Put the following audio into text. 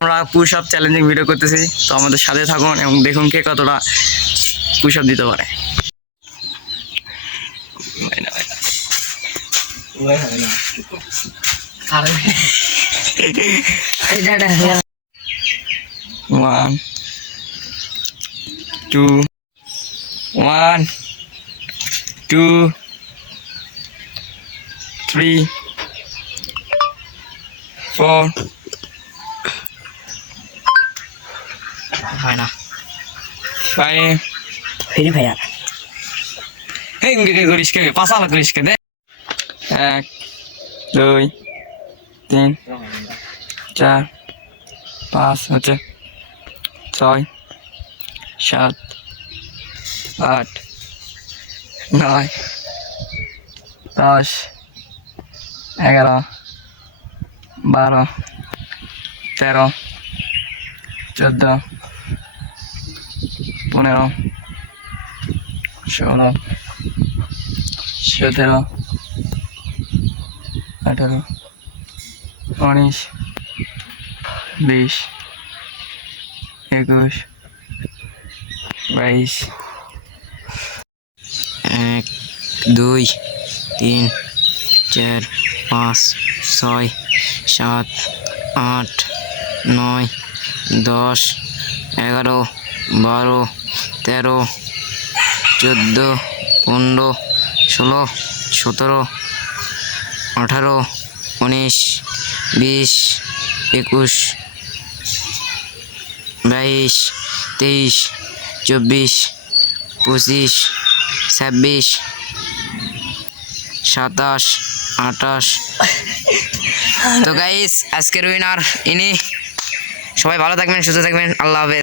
আমরা push up challenging video করতেছি, তো আমাদের সাথে থাকুন এবং দেখুন কে কতটা পুশ আপ দিতে পারে। ওয়ান টু 1 2 3 4 হয় না 5 ফিরে ভাইয়া এই করিস কে পাশালা করিস কে দে 1 2 3 4 5 হচ্ছে 6 7 8 9 10 11 12 13 14 15 16 17 18 19 20 21 22 1 2 3 4 5 6 7 8 9 10 11 12 13 14 15 16 17 18 19 20 21 22 23 24 25 26 27 28 তো গাইস আজকের উইনার ইনি। সবাই ভালো থাকবেন, সুস্থ থাকবেন, আল্লাহ হাফেজ।